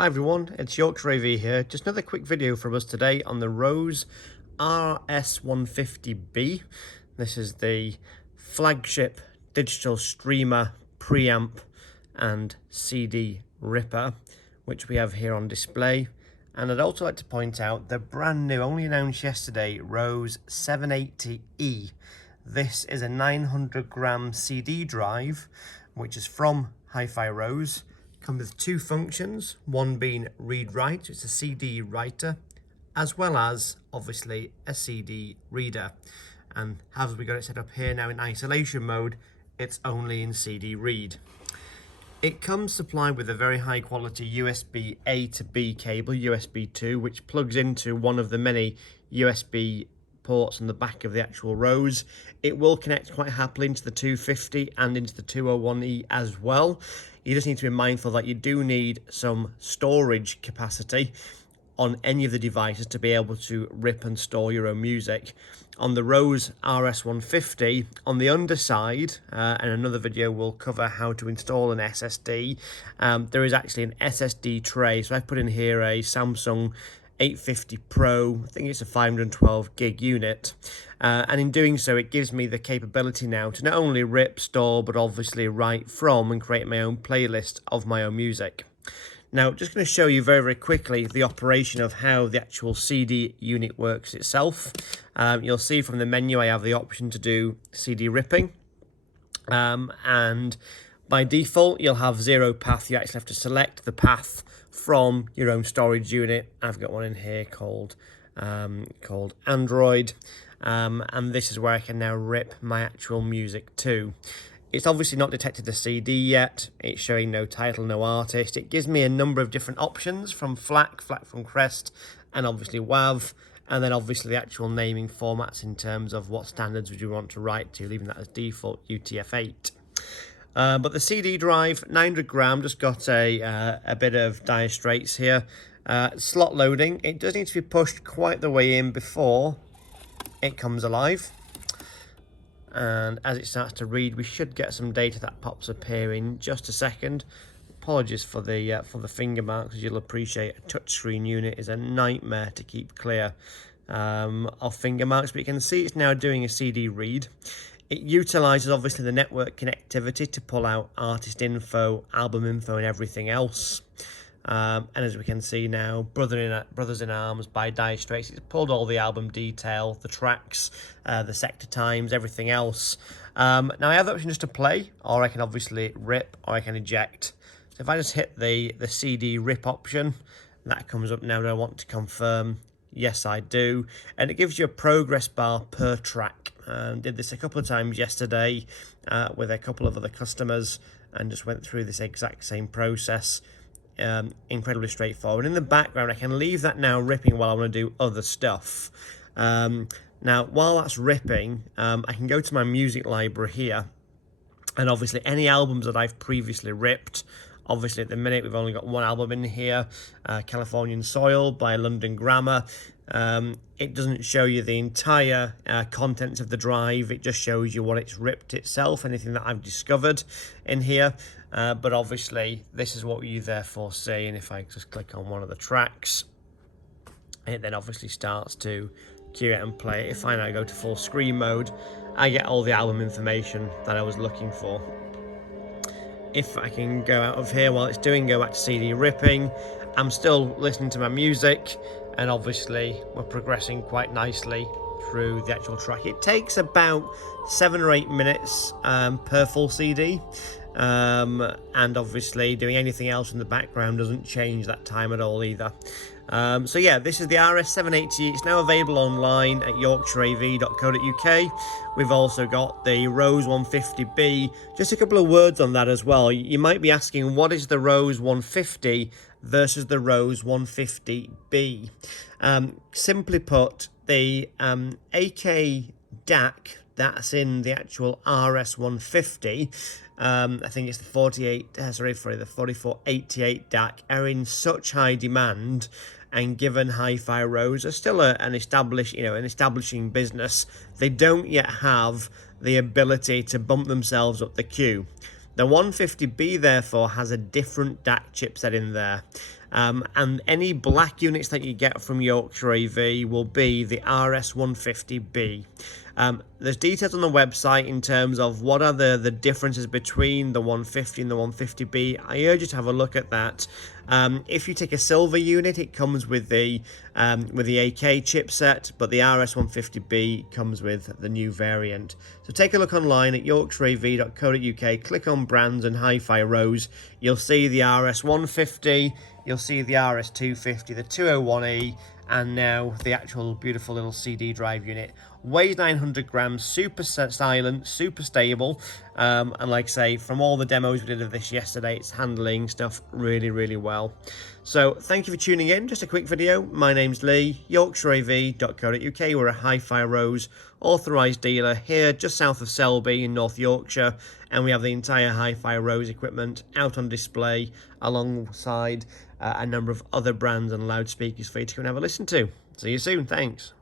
Hi everyone, it's Yorkshire AV here. Just another quick video from us today on the Rose RS150B. This is the flagship digital streamer, preamp and CD ripper, which we have here on display. And I'd also like to point out the brand new, only announced yesterday, Rose 780E. This is a 900 gram CD drive, which is from Hifi Rose. Comes with two functions, one being read-write, it's a CD writer, as well as obviously a CD reader. And as we got it set up here now in isolation mode, it's only in CD read. It comes supplied with a very high quality USB A to B cable, USB 2, which plugs into one of the many USB ports on the back of the actual Rose. It will connect quite happily into the 250 and into the 201E as well. You just need to be mindful that you do need some storage capacity on any of the devices to be able to rip and store your own music. On the Rose RS150, on the underside, and another video will cover how to install an SSD, there is actually an SSD tray. So I've put in here a Samsung 850 Pro, I think it's a 512 gig unit, and in doing so it gives me the capability now to not only rip, store, but obviously write from and create my own playlist of my own music. Now, just going to show you very quickly the operation of how the actual CD unit works itself. You'll see from the menu I have the option to do CD ripping, and by default you'll have zero path. You actually have to select the path from your own storage unit. I've got one in here called Android, and this is where I can now rip my actual music to. It's obviously not detected a CD yet. It's showing no title, no artist. It gives me a number of different options from FLAC from Crest, and obviously WAV, and then obviously the actual naming formats in terms of what standards would you want to write to, leaving that as default UTF-8. But the CD drive, 900 gram, just got a bit of dire straits here. Slot loading, it does need to be pushed quite the way in before it comes alive. And as it starts to read, we should get some data that pops up here in just a second. Apologies for the finger marks, as you'll appreciate a touchscreen unit is a nightmare to keep clear of finger marks, but you can see it's now doing a CD read. It utilises obviously the network connectivity to pull out artist info, album info and everything else. And as we can see now, Brothers in Arms by Dire Straits, it's pulled all the album detail, the tracks, the sector times, everything else. Now I have the option just to play, or I can obviously rip, or I can eject. So if I just hit the CD rip option, that comes up now. Do I want to confirm? Yes, I do. And it gives you a progress bar per track. Did this a couple of times yesterday with a couple of other customers, and just went through this exact same process. Incredibly straightforward. In the background, I can leave that now ripping while I want to do other stuff. Now, while that's ripping, I can go to my music library here, and obviously any albums that I've previously ripped. Obviously, at the minute, we've only got one album in here, Californian Soil by London Grammar. It doesn't show you the entire contents of the drive. It just shows you what it's ripped itself, anything that I've discovered in here. But obviously, this is what you therefore see. And if I just click on one of the tracks, it then obviously starts to cue it and play it. If I now go to full screen mode, I get all the album information that I was looking for. If I can go out of here while it's doing, go back to CD ripping, I'm still listening to my music, and obviously we're progressing quite nicely through the actual track. It takes about 7 or 8 minutes per full CD, and obviously doing anything else in the background doesn't change that time at all either. So yeah, this is the RS780. It's now available online at yorkshireav.co.uk. We've also got the Rose 150B. Just a couple of words on that as well. You might be asking, what is the Rose 150 versus the Rose 150B? Simply put, the AK DAC that's in the actual RS150, I think it's the 4488 DAC, are in such high demand, and given Hifi Rose are still an establishing business, they don't yet have the ability to bump themselves up the queue. The 150B therefore has a different DAC chipset in there. and any black units that you get from Yorkshire AV will be the RS150B. There's details on the website in terms of what are the differences between the 150 and the 150B. I urge you to have a look at that. If you take a silver unit, it comes with the AK chipset, but the RS150B comes with the new variant. So take a look online at yorkshireav.co.uk, click on brands and Hifi Rose. You'll see the RS150, you'll see the RS250, the 201E, and now the actual beautiful little CD drive unit. Weighs 900 grams, super silent, super stable, and like I say, from all the demos we did of this yesterday, it's handling stuff really well. So thank you for tuning in. Just a quick video. My name's Lee, yorkshireav.co.uk. We're a Hifi Rose authorised dealer here just south of Selby in North Yorkshire, and we have the entire Hifi Rose equipment out on display alongside a number of other brands and loudspeakers for you to come and have a listen to. See you soon. Thanks.